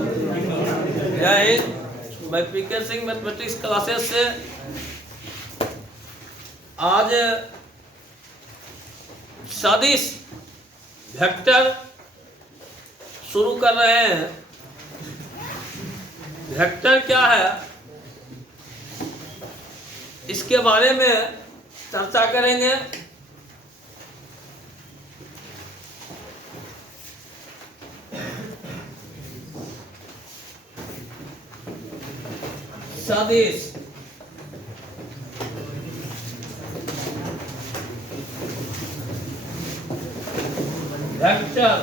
जय हिंद। मैं पीके Singh mathematics classes से आज सदिश वेक्टर शुरू कर रहे हैं। वेक्टर क्या है इसके बारे में चर्चा करेंगे। सदिश वेक्टर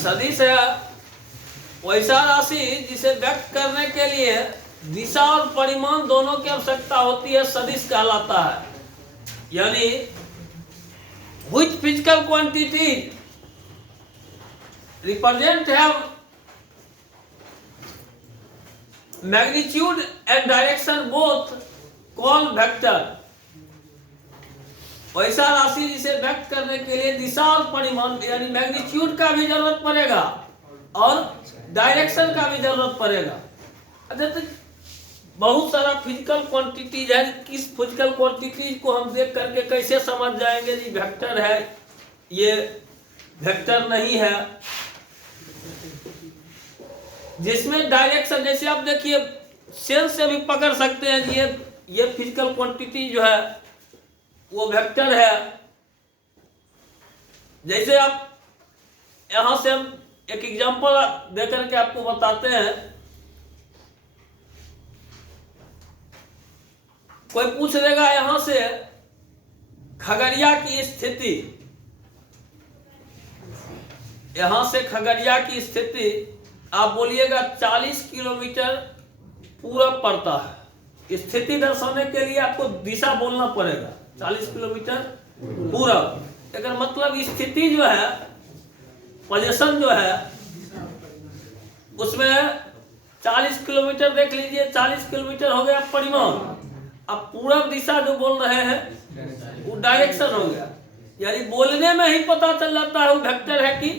सदिश है वैसा राशि जिसे व्यक्त करने के लिए दिशा और परिमाण दोनों की आवश्यकता होती है, सदिश कहलाता है। यानी which physical quantity represent have magnitude and direction both called vector। वैसा राशि जिसे व्यक्त करने के लिए दिशा और परिमाण यानी मैग्नीट्यूड का भी जरूरत पड़ेगा और डायरेक्शन का भी जरूरत पड़ेगा। तो बहुत सारा फिजिकल क्वांटिटीज है, किस फिजिकल क्वांटिटीज को हम देख करके कैसे समझ जाएंगे जी वेक्टर है ये वेक्टर नहीं है। जिसमें डायरेक्शन जैसे आप देखिए सेंस से भी पकड़ सकते हैं जी ये फिजिकल क्वांटिटी जो है वो वेक्टर है। जैसे आप यहां से हम एक एग्जांपल देकर के आपको बताते हैं। कोई पूछ देगा यहां से खगड़िया की स्थिति, यहां से खगड़िया की स्थिति आप बोलिएगा 40 किलोमीटर पूरब पड़ता है। स्थिति दर्शाने के लिए आपको दिशा बोलना पड़ेगा 40 किलोमीटर पूरब। अगर मतलब स्थिति जो है पोजीशन जो है उसमें 40 किलोमीटर देख लीजिए, 40 किलोमीटर हो गया परिमाण। अब पूरब दिशा जो बोल रहे हैं वो डायरेक्शन हो गया। यानी बोलने में ही पता चल जाता है वो वेक्टर है कि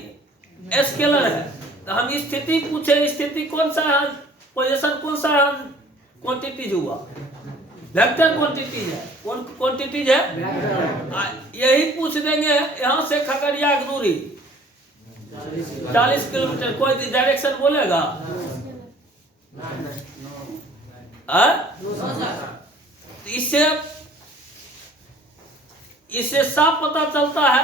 स्केलर है। तो हम स्थिति पूछे, स्थिति कौन सा है, पोजीशन कौन सा है, क्वांटिटीज हुआ वेक्टर क्वांटिटीज है। कौन क्वांटिटीज है? यही पूछ देंगे यहां से खगड़िया की दूरी 40 किलोमीटर, कोई डायरेक्शन बोलेगा? इससे साफ पता चलता है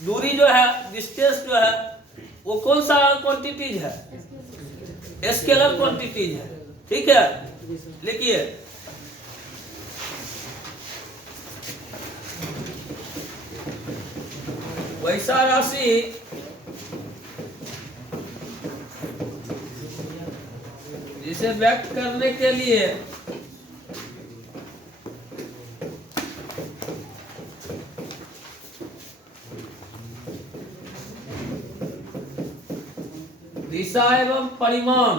दूरी जो है, डिस्टेंस जो है वो कौन सा क्वांटिटीज है, स्केलर क्वांटिटीज है। ठीक है, लिखिए वैसा राशि जिसे व्यक्त करने के लिए दिशा एवं परिमाण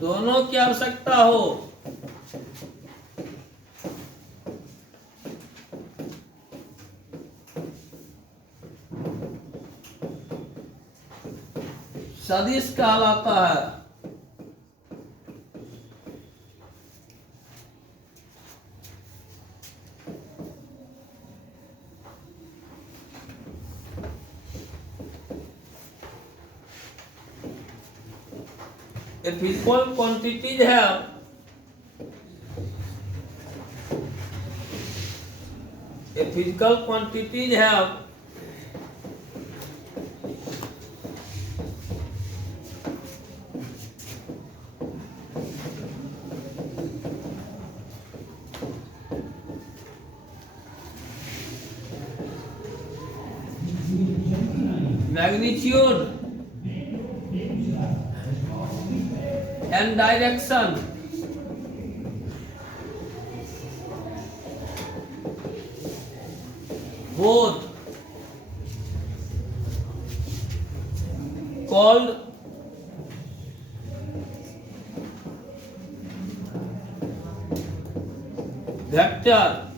दोनों की आवश्यकता हो। सदिश कहलाता है। A physical quantities have magnitude and direction both called vector.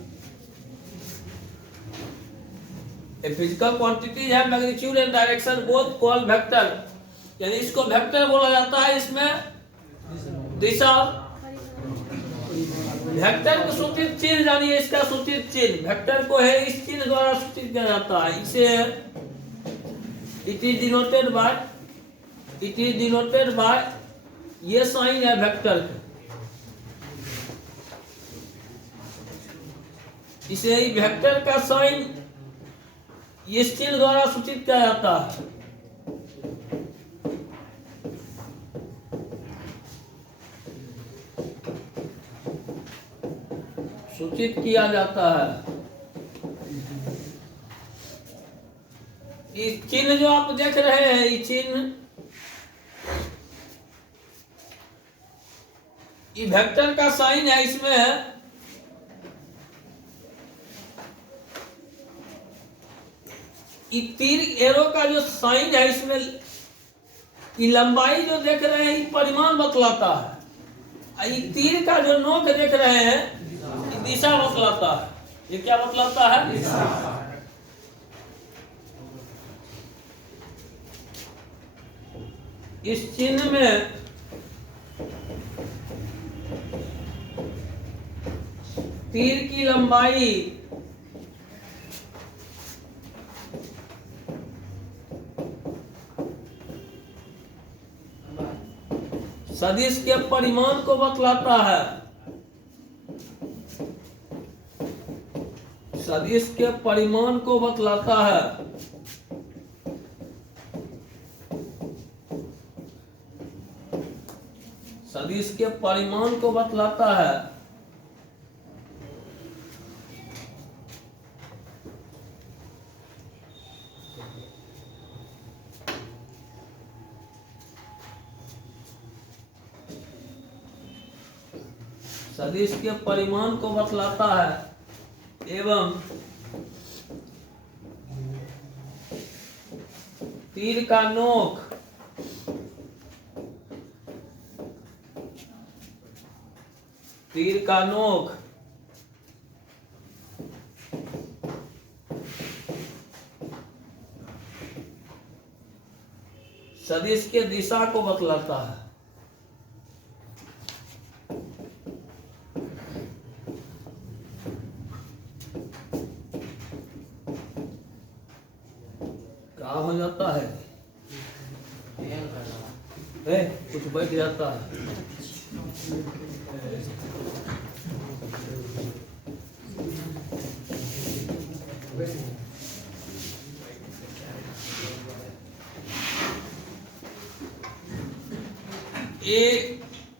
A physical quantity have magnitude and direction both called vector. यानी इसको वेक्टर बोला जाता है, इसमें दिशा। वेक्टर को सूचित चिन्ह जानिए, इसका सूचित चिन्ह वेक्टर को है इस चिन्ह द्वारा सूचित किया जाता है। इसे इट इज डिनोटेड बाय ये साइन है वेक्टर का, इसे वेक्टर का साइन इस चिन्ह द्वारा सूचित किया जाता है। सूचित किया जाता है। ये चिन्ह जो आप देख रहे हैं, ये चिन्ह, ये वेक्टर का साइन है। इसमें है ये तीर एरो का जो साइन है, इसमें ये लंबाई जो देख रहे हैं, ये परिमाण बतलाता है। ये तीर का जो नोक देख रहे हैं, दिशा बतलाता है। ये क्या बतलाता है? दिशा। इस चिन्ह में तीर की लंबाई सदिश के परिमाण को बतलाता है। सदिश के परिमाण को बतलाता है। सदिश के परिमाण को बतलाता है। सदिश के परिमाण को बतलाता है एवं तीर का नोक सदिश के दिशा को बतलाता है। क्या हो जाता है? कुछ बैठ जाता है।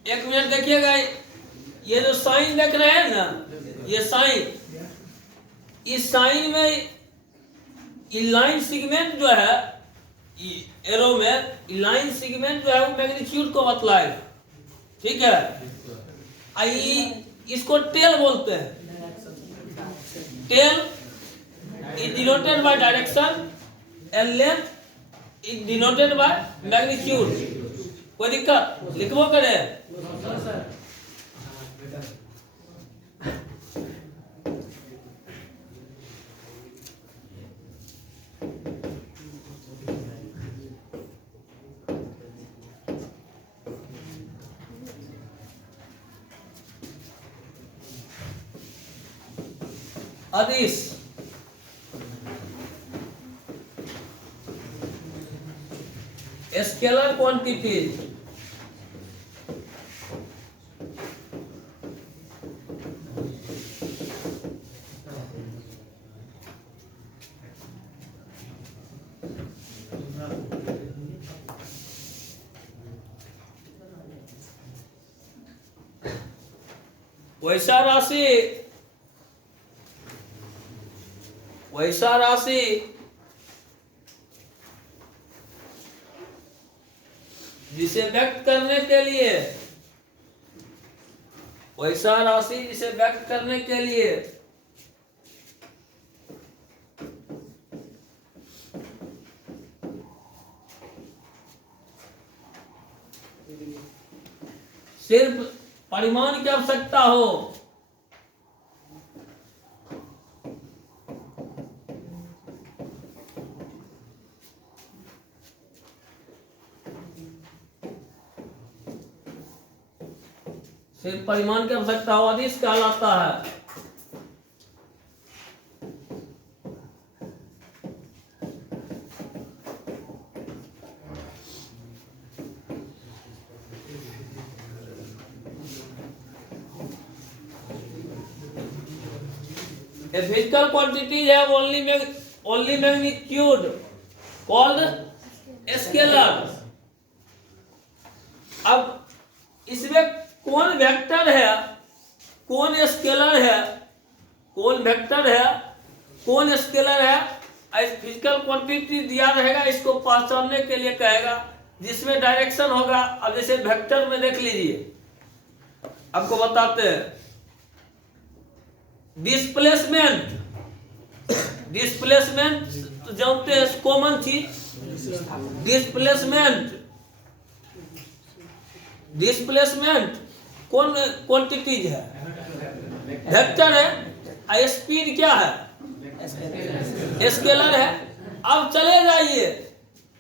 एक मिनट देखिएगा, ये जो साइन देख रहे हैं ना, ये साइन, इस साइन में लाइन सेगमेंट जो है, एरो में लाइन सेगमेंट जो है वो मैग्नीट्यूड को बतलाएगा। ठीक है, इसको टेल बोलते हैं। Tail is denoted by direction and length is denoted by magnitude. कोई दिक्कत? लिखबो करे। अदिश स्केलर क्वांटिटीज वैसा राशि जिसे व्यक्त करने के लिए, वैसा राशि जिसे व्यक्त करने के लिए सिर्फ परिमाण की आवश्यकता हो, सिर्फ परिमाण की आवश्यकता हो, अदिश कहलाता है। A physical quantity have only magnitude called scalar। अब इसमें कौन वेक्टर है, कौन स्केलर है, कौन वेक्टर है, कौन स्केलर है, फिजिकल क्वांटिटी दिया रहेगा, इसको पहचानने के लिए कहेगा जिसमें डायरेक्शन होगा। अब जैसे वेक्टर में देख लीजिए, आपको बताते हैं डिस्प्लेसमेंट। डिस्प्लेसमेंट तो जानते हैं, कॉमन चीज। डिस्प्लेसमेंट कौन क्वांटिटीज है, वेक्टर है। स्पीड क्या है, स्केलर है। अब चले जाइए,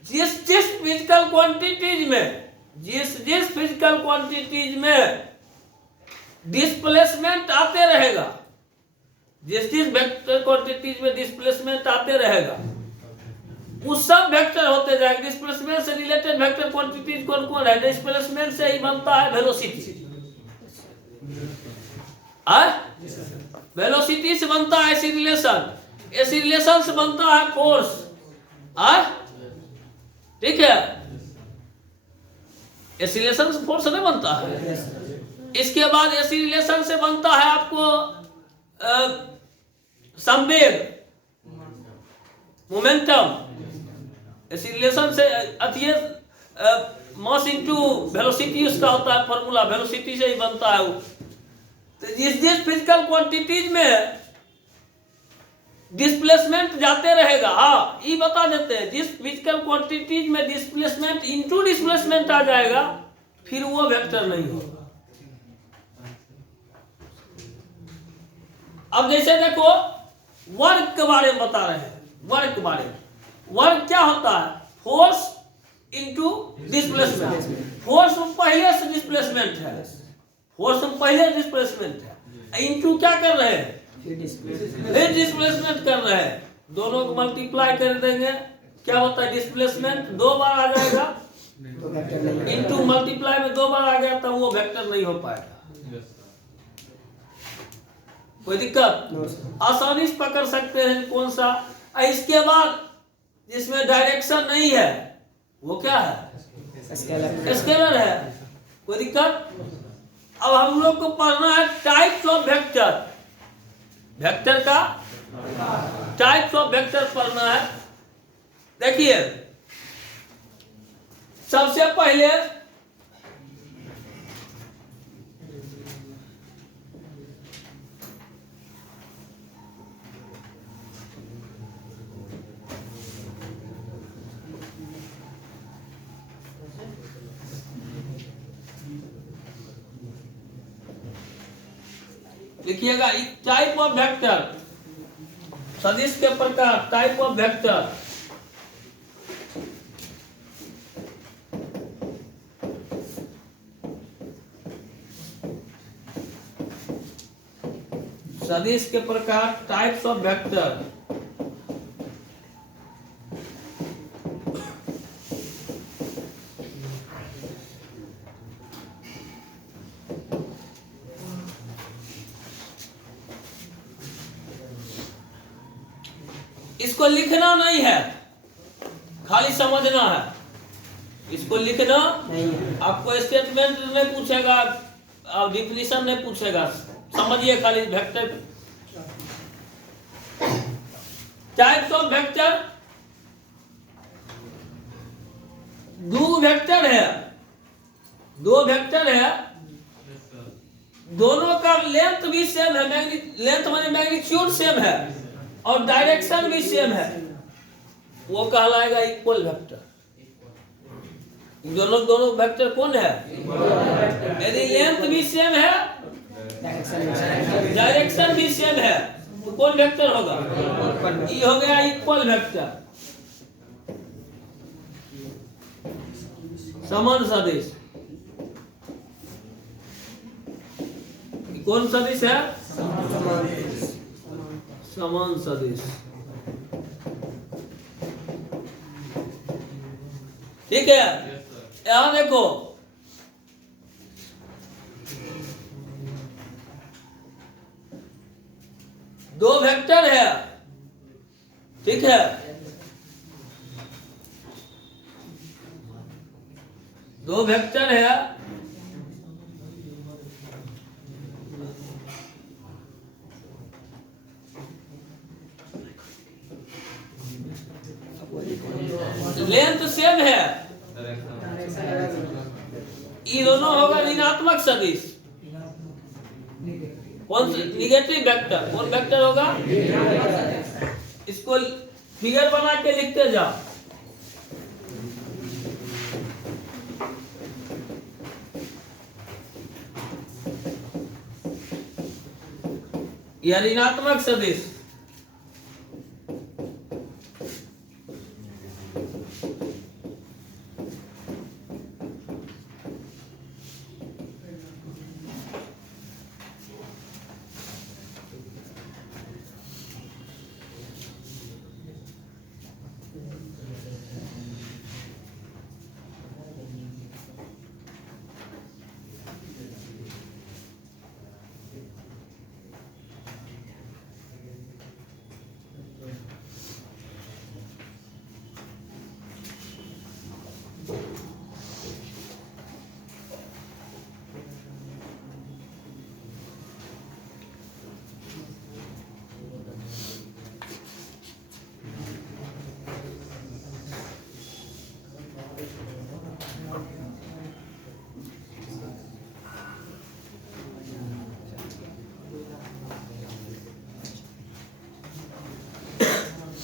जिस फिजिकल क्वांटिटीज में, जिस फिजिकल क्वांटिटीज में डिस्प्लेसमेंट आते रहेगा, जिस वेक्टर क्वांटिटीज में डिस्प्लेसमेंट आते रहेगा, वो सब वेक्टर होते जाएंगे। डिस्प्लेसमेंट से रिलेटेड वेक्टर क्वांटिटीज कौन कौन है? डिस्प्लेसमेंट से ही बनता है वेलोसिटी, वेलोसिटी से बनता है एक्सीलरेशन, एक्सीलरेशन से बनता है फोर्स। ठीक है, एक्सीलरेशन से फोर्स नहीं बनता है। इसके बाद एक्सीलरेशन से बनता है आपको संवेग, मोमेंटम। एक्सीलरेशन से अति मास इनटू वेलोसिटी उसका होता है फॉर्मूला, वेलोसिटी से ही बनता है वो। तो जिस फिजिकल क्वांटिटीज में डिस्प्लेसमेंट जाते रहेगा, हाँ ये बता देते हैं, जिस फिजिकल क्वांटिटीज में डिस्प्लेसमेंट इनटू डिस्प्लेसमेंट आ जाएगा, फिर वो वेक्टर नहीं होगा। अब जैसे देखो, वर्क के बारे में बता रहे हैं, वर्क के बारे में। वर्क क्या होता है? Force into displacement. फोर्स में पहले से डिस्प्लेसमेंट है, फोर्स में पहले डिस्प्लेसमेंट है, इनटू क्या कर रहे हैं? फिर डिस्प्लेसमेंट कर रहे हैं। दोनों को मल्टीप्लाई कर देंगे, क्या होता है? डिस्प्लेसमेंट दो बार आ जाएगा, इनटू मल्टीप्लाई में दो बार आ गया, तो वो वेक्टर नहीं हो पाएगा। कोई दिक्कत? आसानी से पकड़ सकते हैं कौन सा। इसके बाद जिसमें डायरेक्शन नहीं है, वो क्या है? स्केलर है। कोई दिक्कत? अब हम लोग को पढ़ना है टाइप्स ऑफ वेक्टर। वेक्टर का टाइप्स ऑफ वेक्टर पढ़ना है। देखिए, सबसे पहले लिखिएगा टाइप ऑफ वेक्टर, सदिश के प्रकार, टाइप ऑफ वेक्टर। सदिश के प्रकार, टाइप्स ऑफ वेक्टर। इसको लिखना नहीं है, खाली समझना है। इसको लिखना नहीं है। आपको स्टेटमेंट नहीं पूछेगा, आप डिफिनीशन नहीं पूछेगा, समझिए खाली वेक्टर। टाइप्स ऑफ वेक्टर, दो वेक्टर है, दो वेक्टर है, दोनों का लेंथ भी सेम है, लेंथ माने मैग्नीट्यूड सेम है और डायरेक्शन भी सेम है, वो कहलाएगा इक्वल वेक्टर। दोनों वेक्टर कौन है? यदि लेंथ भी सेम है, डायरेक्शन भी सेम है, तो कौन वेक्टर होगा? ये हो गया इक्वल वेक्टर, समान सदिश। कौन सदिश है? समान सदिश। ठीक है, यहां देखो, दो वेक्टर है, ठीक है, दो वेक्टर है, लेंथ सेम है, ये दोनों होगा ऋणात्मक सदिश। कौन निगेटिव वेक्टर? कौन वेक्टर होगा? इसको फिगर बना के लिखते जाओ। यह ऋणात्मक सदिश,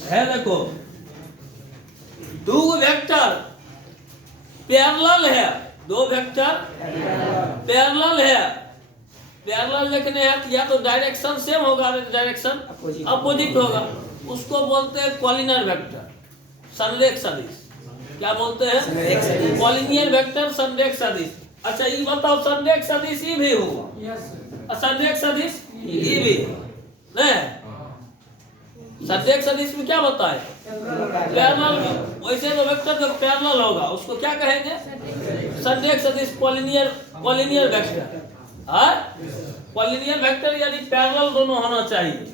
है देखो, दो वेक्टर पैरेलल है, दो वेक्टर पैरेलल है। पैरेलल लिखने हैं या तो डायरेक्शन सेम होगा, डायरेक्शन अपोजिट होगा, उसको बोलते हैं कॉलिनियर वेक्टर, संरेख सदिश। क्या बोलते हैं? कॉलिनियर वेक्टर, संरेख सदिश। अच्छा ये बताओ, संरेख सदिश ये भी होगा, संरेख सदिश ये भी नहीं? संरेख सदिश में क्या बताए? पैरेलल। वैसे तो वेक्टर जो पैरेलल होगा उसको क्या कहेंगे? संरेख सदिश, कॉलिनियर वेक्टर। कॉलिनियर वेक्टर यानी पैरेलल दोनों होना चाहिए।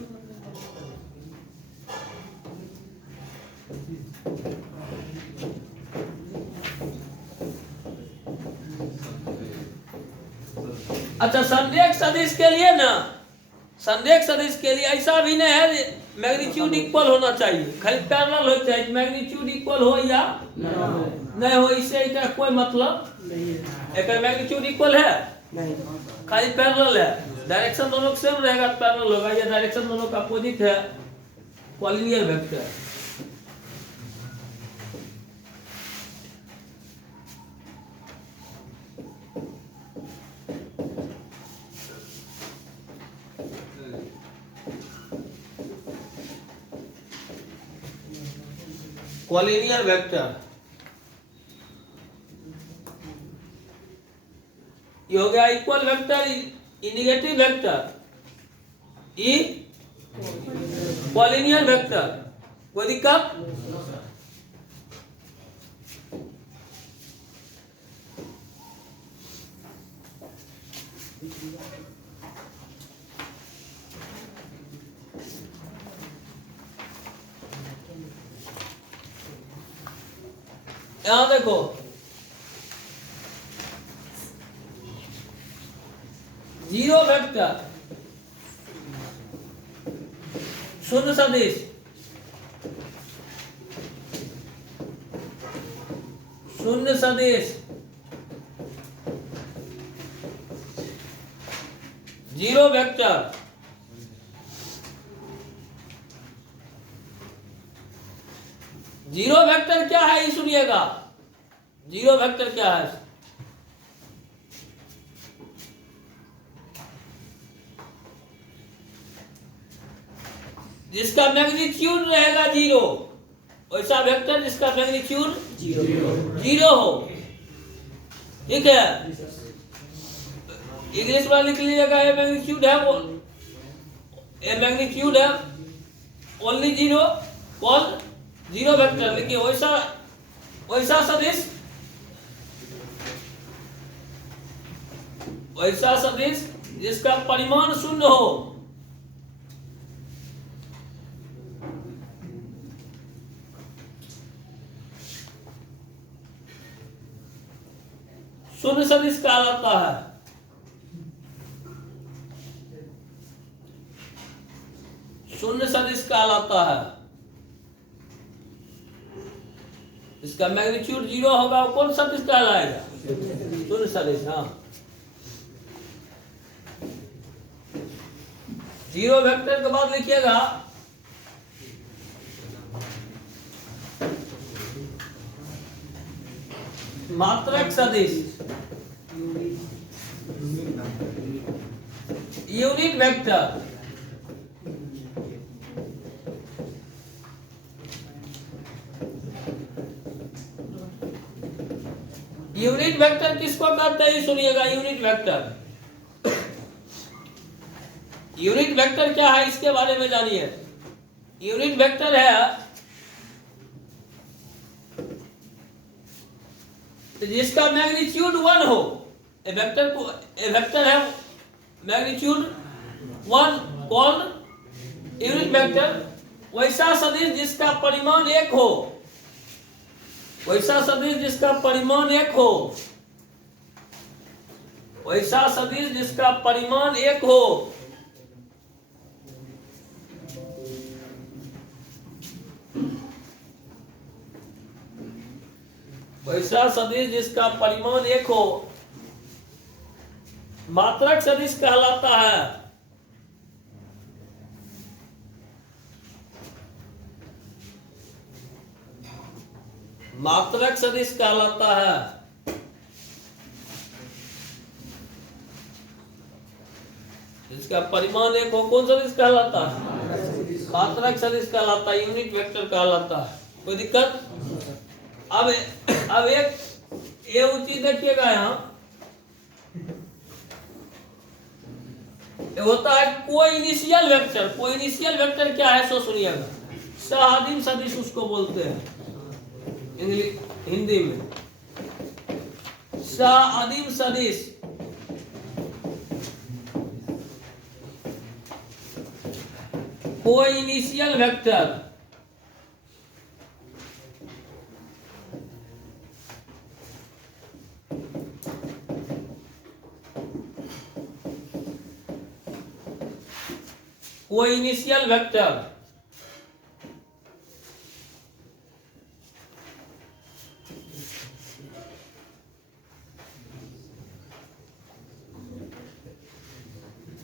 अच्छा संरेख सदिश के लिए ना, संरेख सदिश के लिए ऐसा भी नहीं है मैग्नीट्यूड इक्वल होना चाहिए, खाली पैरेलल हो चाहिए। मैग्नीट्यूड इक्वल हो या नहीं हो, इससे का कोई मतलब नहीं है। एक मैग्नीट्यूड इक्वल है नहीं, खाली पैरेलल है, डायरेक्शन दोनों सेम रहेगा, पैरेलल होगा। या डायरेक्शन दोनों का अपोजिट है, कॉलिनियर वेक्टर। कॉलिनियर वेक्टर ये हो गया इक्वल वेक्टर, नेगेटिव वेक्टर, ई कॉलिनियर वेक्टर। कोई दिक्कत? यहां देखो, जीरो वेक्टर, शून्य सदिश, शून्य सदिश, जीरो वेक्टर, जीरो वेक्टर क्या है ये सुनिएगा। जीरो वेक्टर क्या है? जिसका मैग्नीट्यूड रहेगा जीरो, वैसा वेक्टर जिसका मैग्नीट्यूड जीरो हो। ठीक है, इंग्लिश में लिख लीजिएगा, ए मैग्नीट्यूड है वो, ए मैग्नीट्यूड है only zero, call zero vector. लिखिए वैसा सदिश, वैसा सदिश जिसका परिमाण शून्य हो, शून्य सदिश कहलाता है। शून्य सदिश कहलाता है। इसका मैग्नीट्यूड जीरो होगा, वो कौन सदिश कहलाएगा? शून्य सदिश। हाँ, जीरो वेक्टर के बाद लिखिएगा मात्रक सदिश, यूनिट वेक्टर। यूनिट वेक्टर किसको कहते हैं सुनिएगा। यूनिट वेक्टर, यूनिट वेक्टर क्या है इसके बारे में जानिए। यूनिट वेक्टर है जिसका मैग्नीट्यूड वन हो। ए वेक्टर है मैग्नीट्यूड वन, कौन? Unit vector. वैसा सदिश जिसका परिमाण एक हो, वैसा सदिश जिसका परिमाण एक हो, वैसा सदिश जिसका परिमाण एक हो। वैसा सदिश जिसका परिमाण एक हो मात्रक सदिश कहलाता है। मात्रक सदिश कहलाता है। जिसका परिमाण एक हो कौन सदिश कहलाता है? मात्रक सदिश कहलाता है, यूनिट वेक्टर कहलाता है। कोई दिक्कत? अब एक ये चीज देखिएगा, यहाँ होता है कोई इनिशियल वेक्टर। कोई इनिशियल वेक्टर क्या है सो सुनिएगा। सहादिम सदिश उसको बोलते हैं हिंदी में, सहादिम सदिश। कोई इनिशियल वेक्टर कोई इनिशियल वेक्टर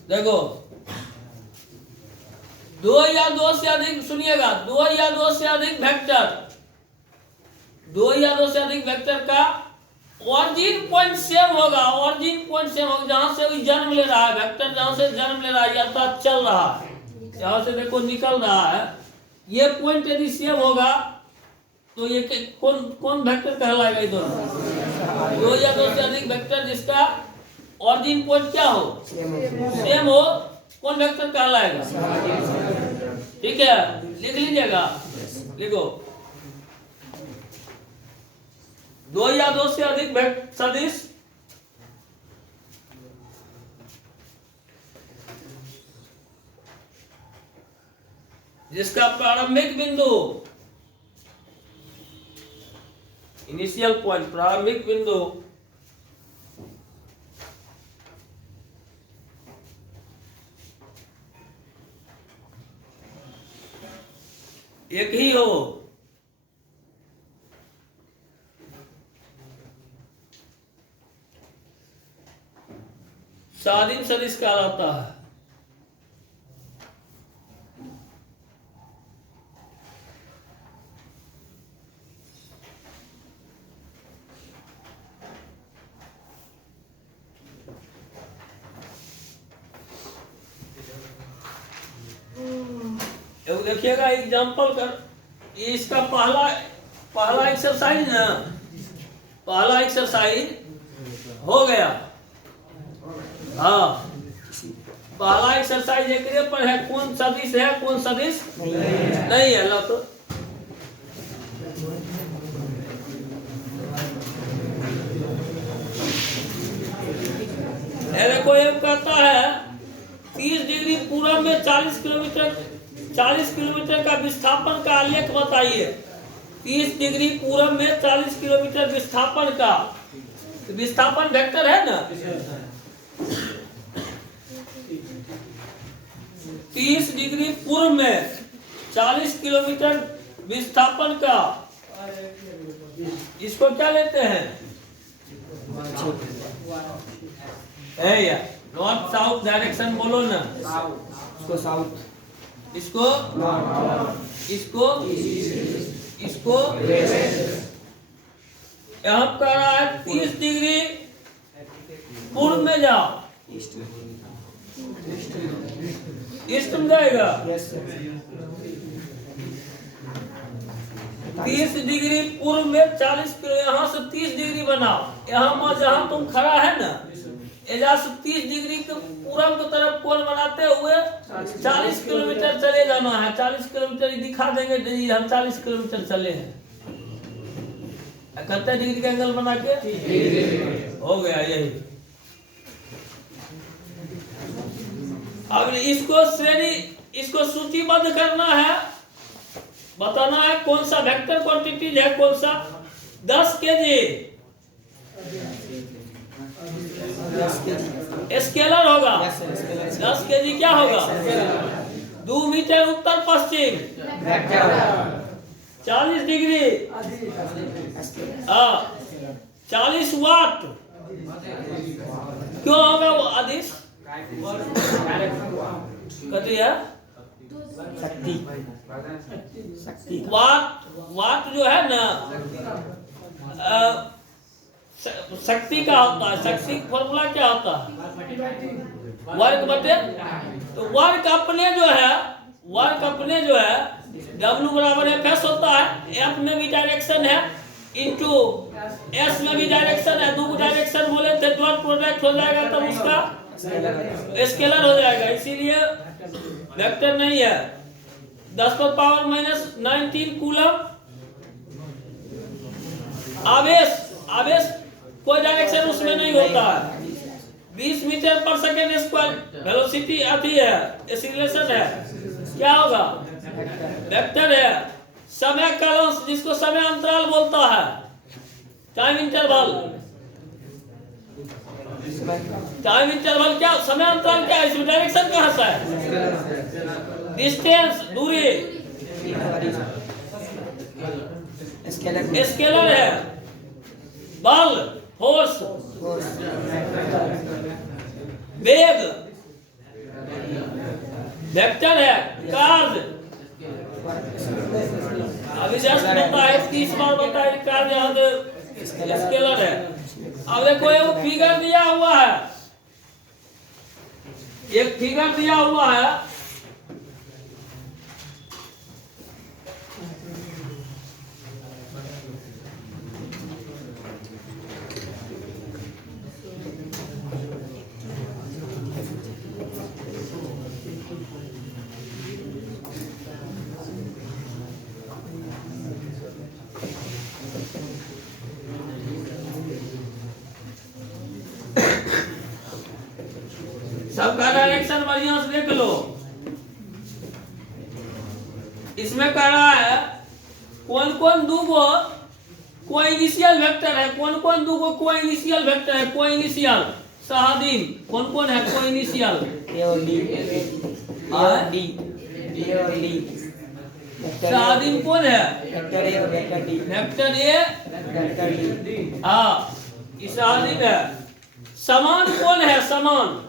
देखो, दो या दो से अधिक, सुनिएगा, दो या दो से अधिक वेक्टर, दो या दो से अधिक वेक्टर का ऑरिजिन पॉइंट सेम होगा। ऑरिजिन पॉइंट सेम होगा, जहां से वो जन्म ले रहा है वेक्टर, जहां से जन्म ले रहा है अर्थात चल रहा है, जहां से देखो निकल रहा है, ये पॉइंट यदि सेम होगा तो ये कौन वेक्टर कहलाएगा? इधर दो या दो से अधिक वेक्टर जिसका ऑरिजिन पॉइंट क्या हो, सेम हो, कौन वेक्टर कहलाएगा? ठीक है, लिख लीजिएगा। लिखो, दो या दो से अधिक सदिश जिसका प्रारंभिक बिंदु, इनिशियल पॉइंट, प्रारंभिक बिंदु एक ही हो, सहादिम सदिश कहलाता है। देखिएगा एग्जाम्पल कर, इसका पहला एक्सरसाइज ना, पहला एक्सरसाइज हो गया। हाँ, पहला एक्सरसाइज एक पर है, कौन सदिश है कौन सदिश नहीं है। लो तो देखो, ये कहता है 30 डिग्री पूरब में 40 किलोमीटर का विस्थापन का आलेख बताइए। 30 डिग्री पूरब में 40 किलोमीटर विस्थापन का, विस्थापन वेक्टर है ना। 30 डिग्री पूर्व में 40 किलोमीटर विस्थापन का, इसको क्या लेते हैं? नॉर्थ साउथ डायरेक्शन बोलो ना। इसको साउथ, इसको इसको इसको यहाँ कह रहा है 30 डिग्री पूर्व में जाओ, ईस्ट में जाएगा। 30 डिग्री पूर्व में 40 किलो, यहाँ से 30 डिग्री बनाओ। यहाँ जहाँ तुम खड़ा है ना, एजा से 30 डिग्री के पूरब की तरफ कोण बनाते हुए 40 किलोमीटर चले जाना है। 40 किलोमीटर दिखा देंगे, हम 40 किलोमीटर चले हैं। कितने डिग्री का एंगल बना के हो गया यही। अब इसको श्रेणी, इसको सूचीबद्ध करना है, बताना है कौन सा वेक्टर क्वांटिटीज है, कौन सा। 10 केजी स्केलर होगा। 10 केजी क्या होगा? 2 मीटर उत्तर पश्चिम, 40 डिग्री, 40 वाट। क्यों होगा वो अधिक? कहते हैं शक्ति। वाट जो है ना, शक्ति का होता है। शक्ति फॉर्मूला क्या होता है? वर्क बटे, तो वर्क अपने जो है W बराबर एफ होता है। एफ में भी डायरेक्शन है, इंटू एस में भी डायरेक्शन है। दो डायरेक्शन बोले थे, डॉट प्रोडक्ट हो जाएगा तब उसका स्केलर हो जाएगा, इसीलिए वेक्टर नहीं है। 10 पर पावर माइनस 19 कूलम। आवेश कोई डायरेक्शन उसमें नहीं होता है। 20 मीटर पर सेकेंड स्क्वायर वेलोसिटी आती है, एक्सीलरेशन है, क्या होगा? वेक्टर है। समय कालांश, जिसको समय अंतराल बोलता है, टाइम इंटरवल। टाइम इंटरवल क्या, समय अंतराल क्या है? इसमें डायरेक्शन कहाँ से है? डिस्टेंस, दूरी, स्केलर है। बल, फोर्स, वेग, वेक्टर है। कार्य, अभी जस्ट बताया, 30 बार बताया कार्य यहाँ स्केलर है। अब देखो एक फिगर दिया हुआ है, एक फिगर दिया हुआ है। सबका डायरेक्शन बढ़िया से देख लो। इसमें कह रहा है कौन कौन दूगो कोइनिशियल वेक्टर है, कौन कौन दूगो कोइनिशियल वेक्टर है। कोइनिशियल सहादीन कौन कौन है? कोइनिशियल सहादीन कौन है? वेक्टर ए, हाँ, सहादीन है। समान कौन है? समान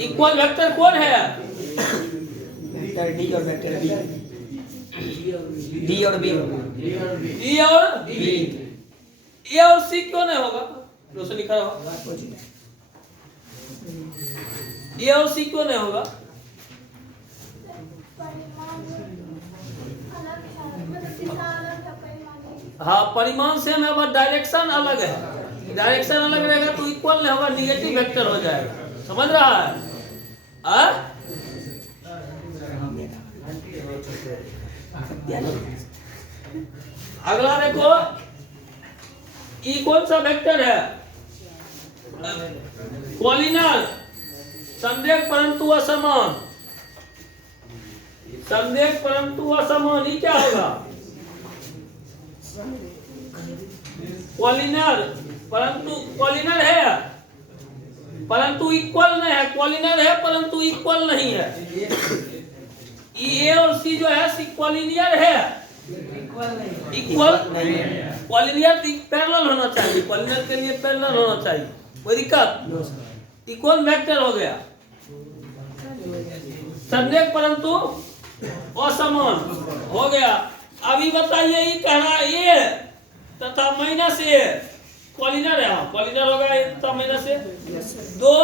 इक्वल वेक्टर कौन है? वेक्टर डी और वेक्टर बी, डी और बी, डी और बी। ए और सी क्यों नहीं होगा? रोशन लिखा रहा। ए और सी क्यों नहीं होगा? हाँ, परिमाण सेम है बट डायरेक्शन अलग है। डायरेक्शन अलग रहेगा तो इक्वल नहीं होगा, निगेटिव वेक्टर हो जाएगा। समझ रहा है? अगला देखो, ई कौन सा वेक्टर है? कॉलिनर, संदेह परंतु असमान। संदेह परंतु असमान, ये क्या होगा? कॉलिनर परंतु कॉलिनर है परंतु इक्वल नहीं है। कॉलिनर है परंतु इक्वल नहीं है। ए और सी जो है सी कॉलिनियर है, इक्वल नहीं है। कॉलिनियर पैरेलल होना चाहिए, कॉलिनियर के लिए पैरेलल होना चाहिए। कोई दिक्कत? इक्वल वेक्टर हो गया। संदेह परंतु असमान हो गया। अभी बताइए, ये कह रहा ए तथा माइनस ए कॉलिनर है। कॉलिनर होगा ए तथा माइनस ए। दो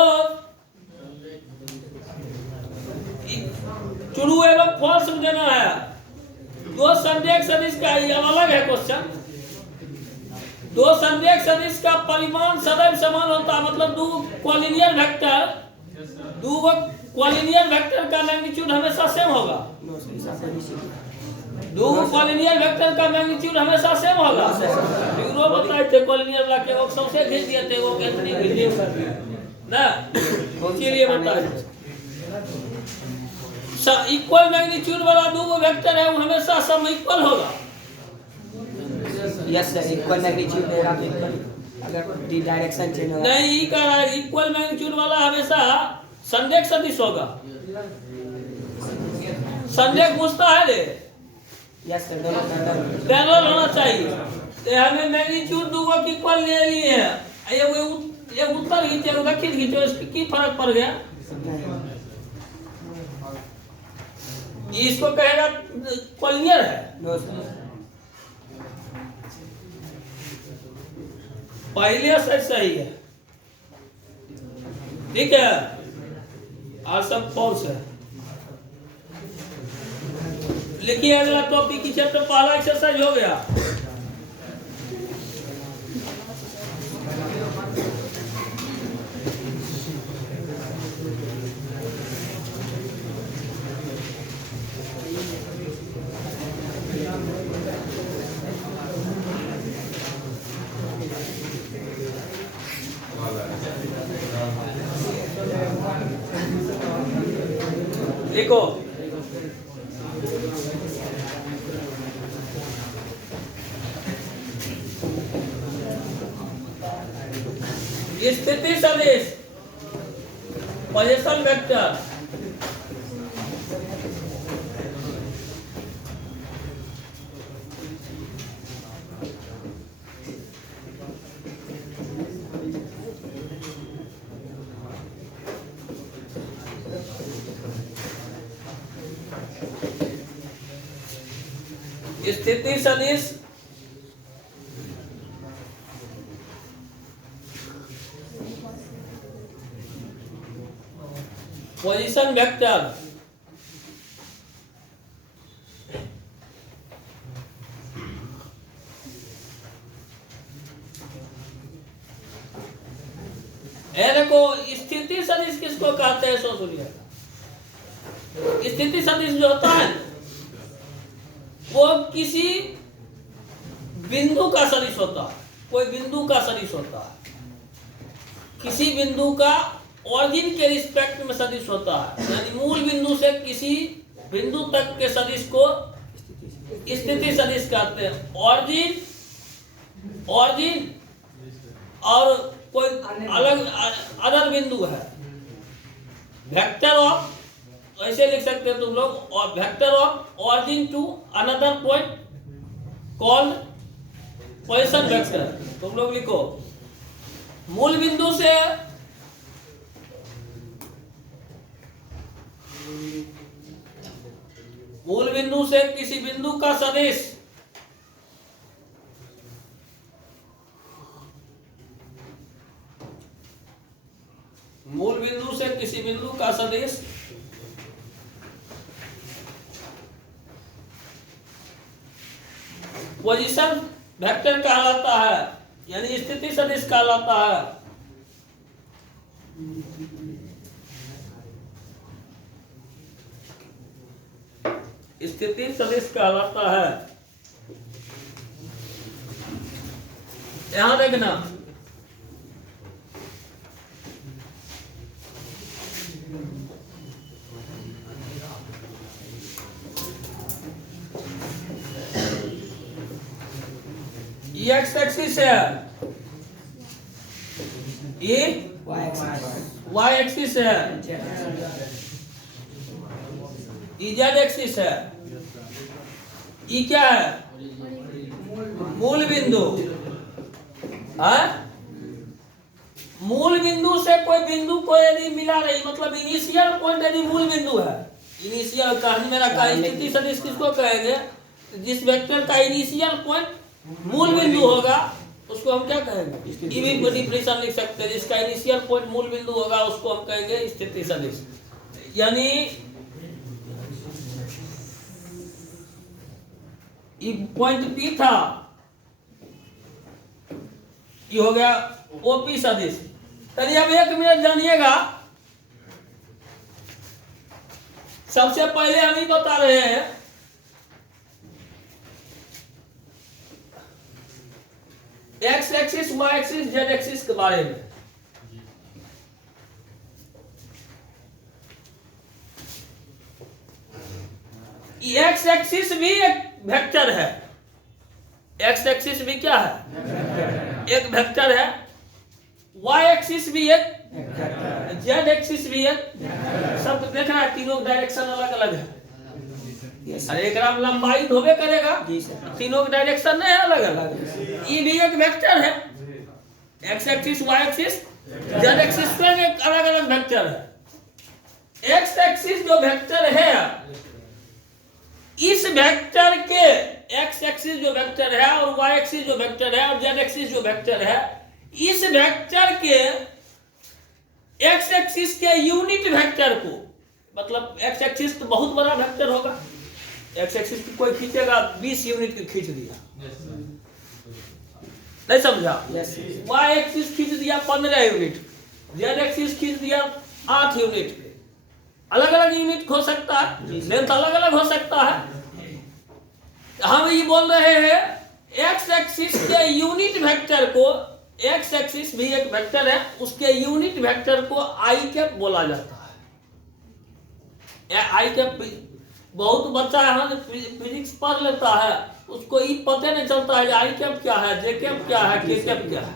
ट्रू एवं फॉल्स देना है। दो संदेह सदिश का, ये अलग है क्वेश्चन। दो संदेह सदिश का परिमाण सदैव समान होता है, मतलब दो कॉलिनियर वेक्टर, दो कॉलिनियर वेक्टर का मैग्नीट्यूड हमेशा सेम होगा। दो कॉलिनियर वेक्टर का मैग्नीट्यूड हमेशा सेम होगा। यूरो बताए थे कॉलिनियर ला के वो सबसे खींच दिए थे, वो कितनी वीडियो ना चलिए बताइए। इक्वल मैग्नीट्यूड वाला दो वेक्टर है वो हमेशा सब इक्वल होगा। यस सर, इक्वल मैग्नीट्यूड रहेगा तो इक्वल, अगर दी डायरेक्शन चेंज होगा नहीं, ये कह रहा है इक्वल मैग्नीट्यूड वाला हमेशा संदेह सदिश होगा। संदेह पूछता है रे। यस सर, दोनों पैरेलल होना चाहिए। तो हमें मैग्नीट्यूड दो को इक्वल ले लिए हैं। ये उत्तर खींचे, वो दक्षिण खींचे, इसकी की फर्क पड़ गया? इसको कहेगा कॉलिनियर है। नो सर, पहले से सही है, ठीक है, और सब फॉल्स है। लिखिए अगला टॉपिक की चैप्टर पहला एक्सरसाइज हो गया। देखो, स्थिति सदिश, पोजीशन वेक्टर, स्थिति सदिश पोजीशन वेक्टर देखो, स्थिति सदिश किसको कहते हैं? सो सुनिए, स्थिति सदिश जो होता है वो किसी बिंदु का सदिश होता है। कोई बिंदु का सदिश होता है, किसी बिंदु का ऑरिजिन के रिस्पेक्ट में सदिश होता है। यानी मूल बिंदु से किसी बिंदु तक के सदिश को स्थिति सदिश कहते हैं। ऑरिजिन और कोई अलग अदर बिंदु है। वेक्टर ऑफ, ऐसे लिख सकते हैं तुम लोग, और vector of origin to another point called position vector. तुम लोग लिखो, मूल बिंदु से किसी बिंदु का सदिश मूल बिंदु से किसी बिंदु का सदिश पोजीशन वेक्टर कहलाता है, यानी स्थिति सदिश कहलाता है। स्थिति सदिश कहलाता है। यहां देखना, ये एक्स एक्सिस है, ये वाई एक्सिस है, ये जेड एक्सिस है, ये क्या है? मूल बिंदु है। मूल बिंदु से कोई बिंदु को यदि मिला रही, मतलब इनिशियल पॉइंट यदि मूल बिंदु है, इनिशियल का मेरा का स्थिति सदिश किसको कहेंगे? जिस वेक्टर का इनिशियल पॉइंट मूल बिंदु होगा उसको हम क्या कहेंगे? ये भी डिफिनेशन लिख सकते हैं। जिसका इनिशियल पॉइंट मूल बिंदु होगा उसको हम कहेंगे स्थिति सदिश। यानी ये पॉइंट पी था, ये हो गया ओपी सदिश। चलिए अब 1 मिनट जानिएगा। सबसे पहले हम ही बता रहे हैं X axis, Y axis, Z axis के बारे में। एक्स एक्सिस भी एक वेक्टर है। एक्स एक्सिस भी क्या है? एक वेक्टर है। वाई एक्सिस भी एक, जेड एक्सिस भी एक। सब देखना है, तीनों डायरेक्शन अलग अलग है। अरे एक लंबाई धोबे करेगा, तीनों डायरेक्शन नहीं है अलग अलग। ये भी एक वेक्टर है। X axis, Y axis, Z axis का एक अलग अलग वेक्टर है। एक्स एक्सिस जो वेक्टर है, इस वेक्टर के एक्स एक्सिस जो वेक्टर है और वाई एक्सिस जो वेक्टर है और जेड एक्सिस जो वेक्टर है, इस वेक्टर के एक्स एक्सिस के यूनिट वेक्टर को, मतलब एक्स एक्सिस तो बहुत बड़ा वेक्टर होगा। एक्स एक्सिस की कोई खींचेगा 20 यूनिट की खींच दिया, नहीं समझा? वाई एक्सिस खींच दिया 15 यूनिट, जेड एक्सिस खींच दिया 8 यूनिट। अलग अलग यूनिट हो सकता है, लेंथ अलग अलग हो सकता है। हम ये बोल रहे हैं एक्स एक्सिस के यूनिट वेक्टर को, एक्स एक्सिस भी एक वेक्टर है, उसके यूनिट वेक्टर को आई कैप बोला जाता है। आई कैप बहुत बच्चा है फिजिक्स पढ़ लेता है, उसको ये पता नहीं चलता है आई कैप क्या है, जे कैप क्या है, के कैप क्या है।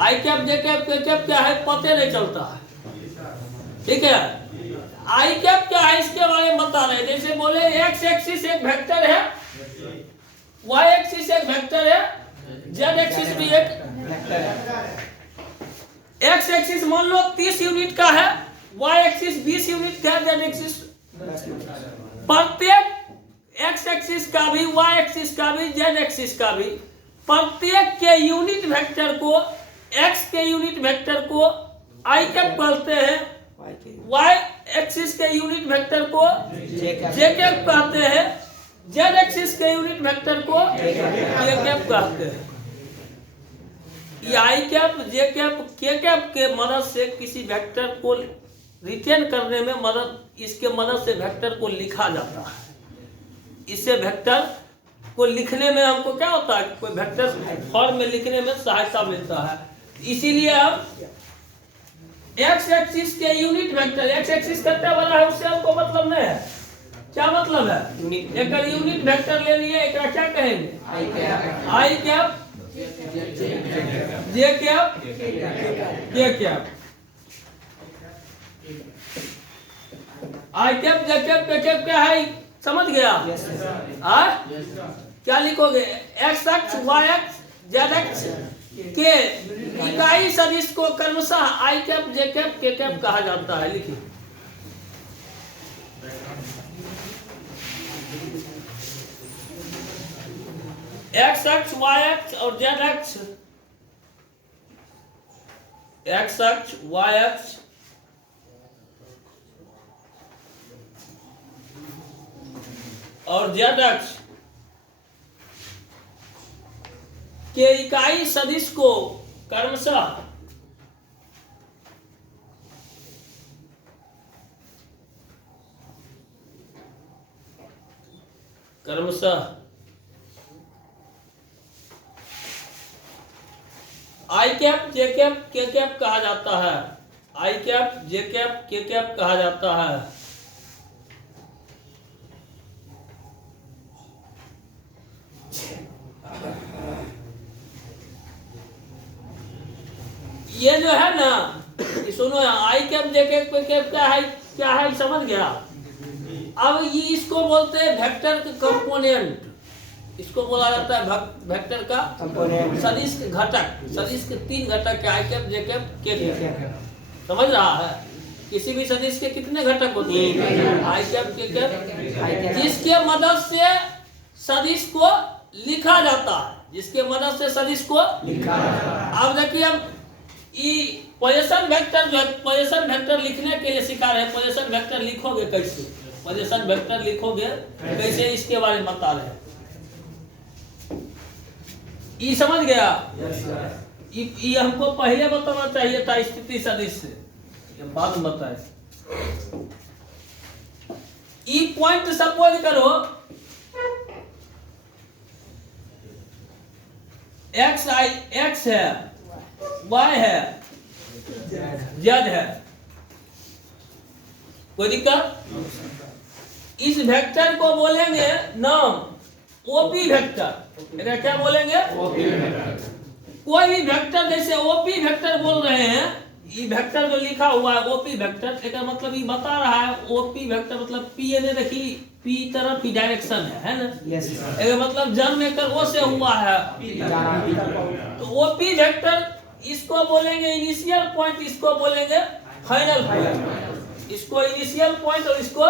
आई cap, J cap, K cap क्या है पता नहीं चलता है। ठीक है, आई कैप क्या है इसके बारे में बता रहे। जैसे बोले एक्स एक्सिस एक वेक्टर है, वाई एक्सिस एक वेक्टर है, जेड एक्सिस भी एक वेक्टर है। एक्स एक्सिस मान लो 30 यूनिट का है, वाई एक्सिस 20 यूनिट का, जेड एक्सिस। प्रत्येक एक्स एक्सिस का भी, वाई एक्सिस का भी, जेड एक्सिस का भी, प्रत्येक के यूनिट वेक्टर को, एक्स के यूनिट वेक्टर को आई कैप कहते हैं, वाई एक्सिस के यूनिट वेक्टर को जे कैप कहते हैं, जेड एक्सिस के यूनिट वेक्टर को के कैप कहते हैं। ये आई cap, J cap, K cap के मदद से किसी वेक्टर को रिटेन करने में मदद, इसके मदद से वेक्टर को लिखा जाता है। इससे वेक्टर को लिखने में हमको क्या होता है, कोई वेक्टर फॉर्म में लिखने में सहायता मिलता है। इसीलिए हम एक्स एक्सिस के यूनिट वेक्टर, एक्स एक्सिस कितना बड़ा है उससे हमको मतलब नहीं है। क्या मतलब है? एक यूनिट वेक्टर ले लिए, एक क्या कहेंगे? I cap, J cap, K cap. I cap, J cap, K cap क्या है समझ गया? क्या लिखोगे? X axis, Y axis, Z axis के इकाई सदिश को क्रमशः I cap, J cap, K cap कहा जाता है। लिखिए एक्स एक्स, वाई एक्स और जेड एक्स एक्स अक्ष, वाई अक्ष और जेड अक्ष के इकाई सदिश को क्रमशः I cap, J cap, K cap कहा जाता है। आई cap, J cap, K cap कहा जाता है। ये जो है ना, सुनो, आई cap, J cap, K cap क्या है समझ गया। अब ये इसको बोलते हैं वेक्टर कंपोनेंट, इसको बोला जाता है वेक्टर का कंपोनेंट, सदिश के घटक। सदिश के 3 घटक है, आई cap, J cap, K cap. समझ रहा है? किसी भी सदिश के कितने घटक होते हैं? आई कैप, के कैप, जिसके मदद से सदिश को लिखा जाता है, जिसके मदद से सदिश को लिखा जाता है। अब देखिए, अब पोजीशन वेक्टर जो है, पोजीशन वेक्टर लिखने के लिए सिखा रहे हैं। पोजीशन वेक्टर लिखोगे कैसे? पोजीशन वेक्टर लिखोगे कैसे, इसके बारे में बता रहे हैं। ये समझ गया? ये हमको पहले बताना चाहिए था स्थिति सदिश से, ये बाद में बताए। ये पॉइंट सपोज करो एक्स है, वाई है, जेड है, कोई दिक्कत? इस वेक्टर को बोलेंगे नाम ओपी वेक्टर। क्या बोलेंगे? OP vector. कोई भी वेक्टर, जैसे ओपी वेक्टर बोल रहे हैं, ये वेक्टर जो लिखा हुआ है ओपी वेक्टर, इसका मतलब ये बता रहा है ओपी वेक्टर मतलब पी, ने देखी पी तरफ ही डायरेक्शन है ना? Yes sir. इसका मतलब जन्म एकर ओ से हुआ है, तो ओपी वेक्टर इसको बोलेंगे इनिशियल पॉइंट, इसको बोलेंगे फाइनल पॉइंट। इसको इनिशियल पॉइंट और इसको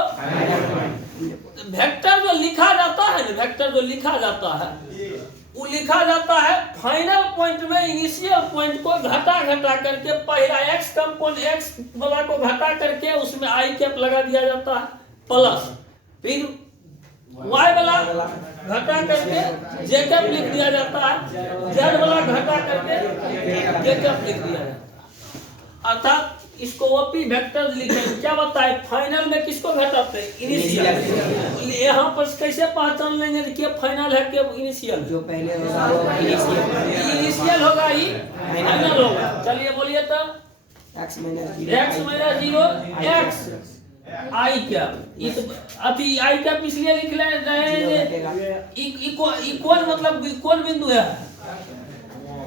वेक्टर जो लिखा जाता है ना, वेक्टर जो लिखा जाता है वो लिखा जाता है फाइनल पॉइंट में इनिशियल पॉइंट को घटा करके, पहला एक्स कंपोनेंट एक्स वाला को घटा करके उसमें आई कैप लगा दिया जाता है प्लस, फिर वाई वाला घटा करके जे कैप लिख दिया जाता है, जेड वाला घटा करके के कैप लिख दिया जाता है। अर्थात इसको ओपी वेक्टर लिखेंगे। क्या बताए? फाइनल में किसको घटाते हैं? इनिशियल। यहाँ पर कैसे पहचान लेंगे कि फाइनल है कि इनिशियल? जो पहले होगा वो इनिशियल होगा, ही फाइनल होगा। चलिए बोलिए तो x माइनस 0 x आई कैप। अभी आई कैप इसलिए लिख रहे हैं, कौन मतलब कौन बिंदु है?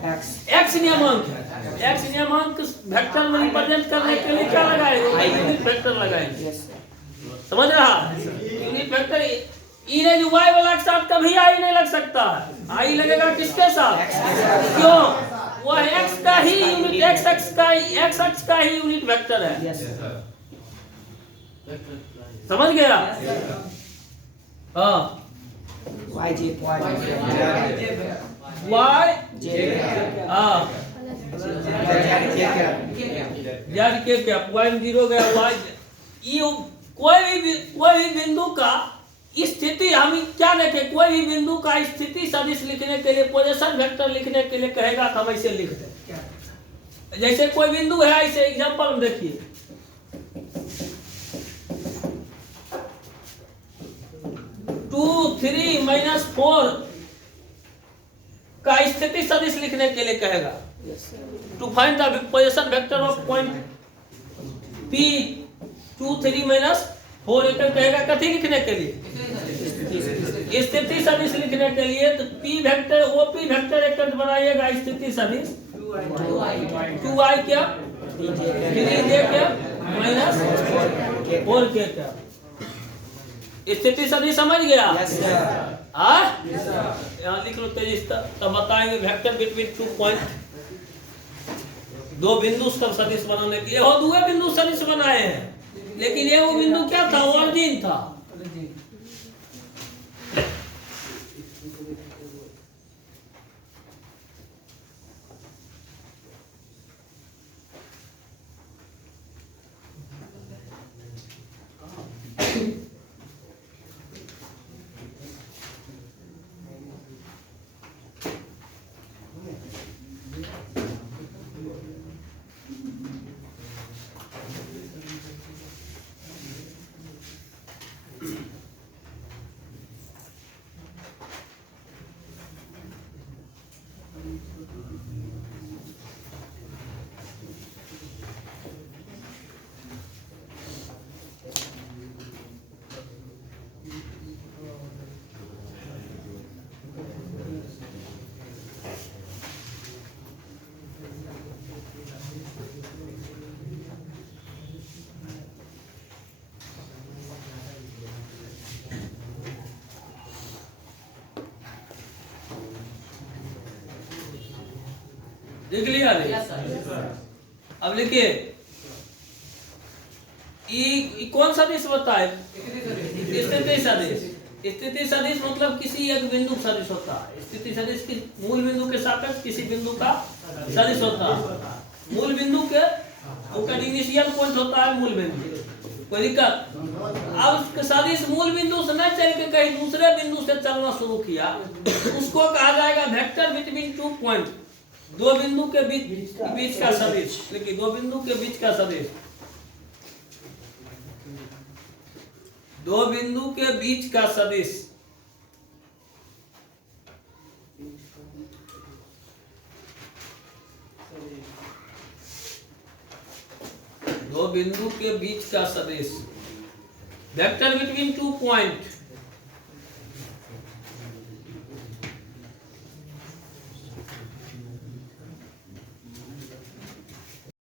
एक्स नियमांक है। एक्स नियमांक वेक्टर में रिप्रेजेंट करने के लिए क्या लगाएंगे? यूनिट वेक्टर लगाएंगे। समझ रहा? यूनिट वेक्टर इन्हें जो वाई वाला के साथ कभी आई नहीं लग सकता है। आई लगेगा किसके साथ? क्यों? वो एक्स का ही यूनिट, एक्स अक्ष का ही यूनिट वेक्टर है। समझ गया? हाँ, वाई जे के क्या पॉइंट 0 गया वाई। ये कोई भी बिंदु का स्थिति हम क्या देखें? कोई भी बिंदु का स्थिति सदिश लिखने के लिए, पोजीशन वेक्टर लिखने के लिए कहेगा तो हम ऐसे लिख दें। जैसे कोई बिंदु है, ऐसे एग्जांपल में देखिए, टू 3 - 4 का स्थिति सदिश लिखने के लिए कहेगा। To find the position vector of point P 2 3 - 4 एक कहेगा कथी लिखने के लिए? स्थिति सदिश लिखने के लिए। तो P वेक्टर OP वेक्टर एक बनाइएगा स्थिति सदिश 2i क्या 3j क्या -4 के क्या। स्थिति सदिश समझ गया? यहाँ लिख लो तेजी से, तब बताएंगे वेक्टर बिटवीन 2 पॉइंट, 2 बिंदु सदिश बनाने के लिए। हो 2 बिंदु सदिश बनाए हैं, लेकिन ये वो बिंदु क्या था? ऑरिजिन था। लिख लिया नहीं? अब लिखिए, ई कौन सदिश होता है? स्थिति सदिश। स्थिति सदिश मतलब किसी एक बिंदु सदिश होता है। स्थिति सदिश किस मूल बिंदु के सापेक्ष किसी बिंदु का सदिश होता है। मूल बिंदु के उसका इनिशियल पॉइंट होता है मूल बिंदु। कोई दिक्कत? अब उसके सदिश मूल बिंदु से न चल के कहीं दूसरे बिंदु से चलना शुरू किया, उसको कहा जाएगा वेक्टर बिटवीन टू पॉइंट। दो बिंदु के बीच का सदिश। लेकिन दो बिंदु के बीच का सदिश, दो बिंदु के बीच का सदिश। दो बिंदु के बीच का सदिश, वेक्टर बिटवीन टू पॉइंट।